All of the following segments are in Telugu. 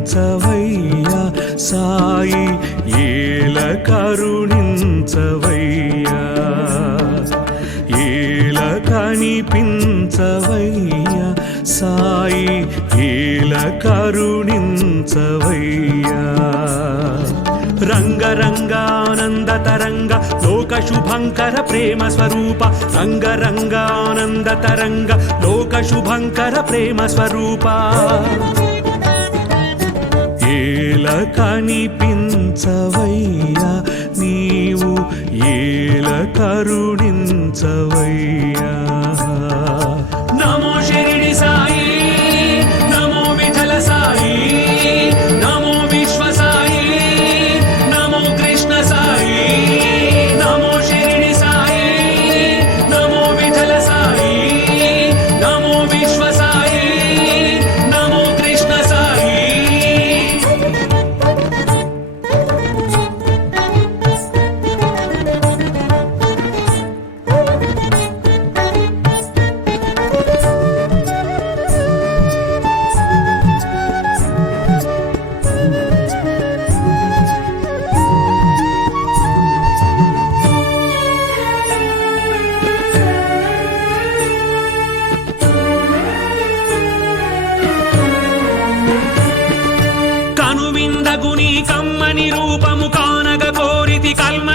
కరుణించవయ్యా. సాయి ఏల కరుణించవయ్యా. ఏల కనిపించవయ్యా. సాయి ఏల కరుణించవయ్యా. రంగరంగానంద తరంగ లోక శుభంకర ప్రేమ స్వరూప. రంగరంగానంద తరంగ లోక శుభంకర ప్రేమ స్వరూప. కనిపించవయ్యా నీవు ఏల కరుణించవయ్యా.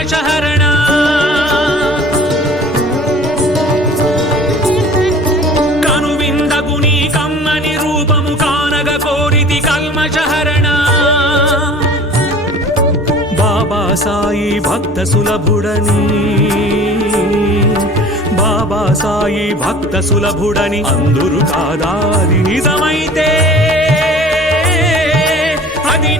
శరణ కల్మషహరణ కనువిందగుని కమ్మని రూపము కానగ కోరితి కల్మషహరణ బాబా సాయి భక్త సులభుడని బాబా సాయి భక్త సులభుడని అందురు కాదాది నిజమైతే అది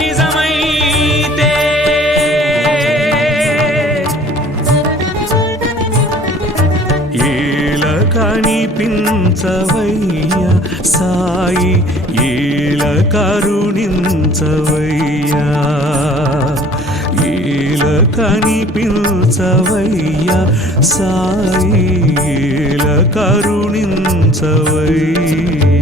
కరుణించవయ్యా. సాయి ఈల కరుణించవయ్యా. ఈల కనిపించవయ్యా. సాయి ఈల కరుణించవయ్యా.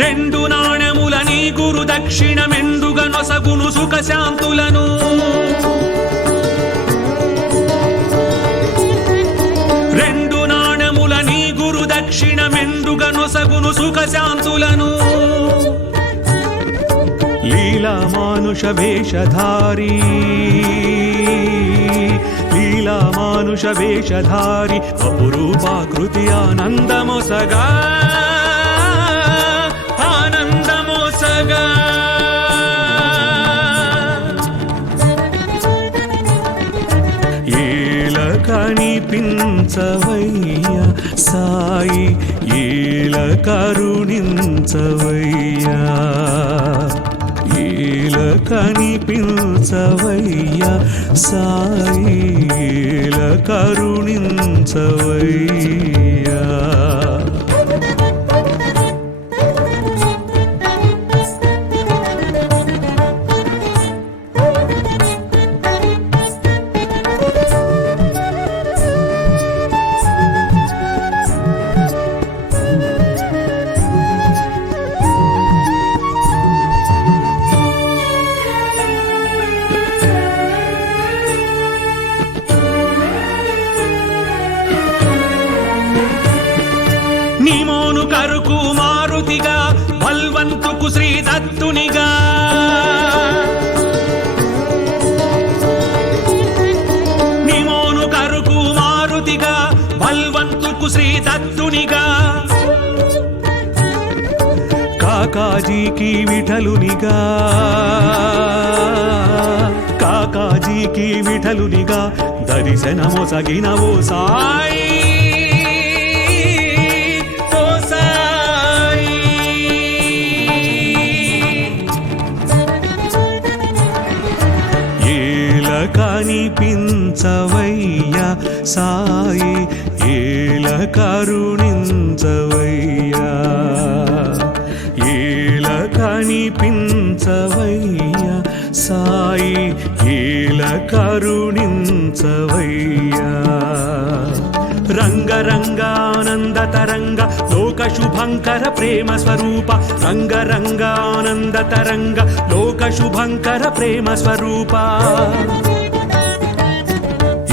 రెండు నాణెముల నీ గురు దక్షిణ మెండుగ నొసగును సుఖశాంతులను. రెండు నాణెముల నీ గురు దక్షిణ మెండుగ నొసగును సుఖశాంతులను. లీలా మానుష వేషధారీ లీలా మానుష వేషధారి అపురూపాకృతి ఆనందమొసగా. ఆనందమొసగా ఏల కనిపించవయ్యా సాయి ఏల కరుణించవయ్యా. ఏల కనిపించవయ్యా సాయి ఏల కరుణించవయ్యా. నిమోను కరుకు మారుతిగా బల్వంతుకు శ్రీ దత్తునిగా నిమోను కరుకు మారుతిగా బల్వంతుకు శ్రీ దత్తునిగా కాకాజీకి విఠలునిగా. కాకాజీకి విఠలునిగా దర్శనమొసగిన సగినవో సాయి. కనిపించవయ్యా. సాయి ఏల కరుణించవయ్యా. ఏల కనిపించవయ్యా. సాయి ఏల కరుణించవయ్యా. రంగరంగానంద తరంగ లోక శుభంకర ప్రేమ స్వరూప రంగరంగానంద తరంగ లోక శుభంకర ప్రేమ స్వరూప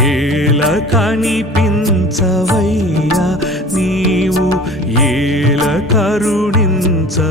ఏల కనిపించవయ్యా నీవు ఏల కరుణించవయ్యా.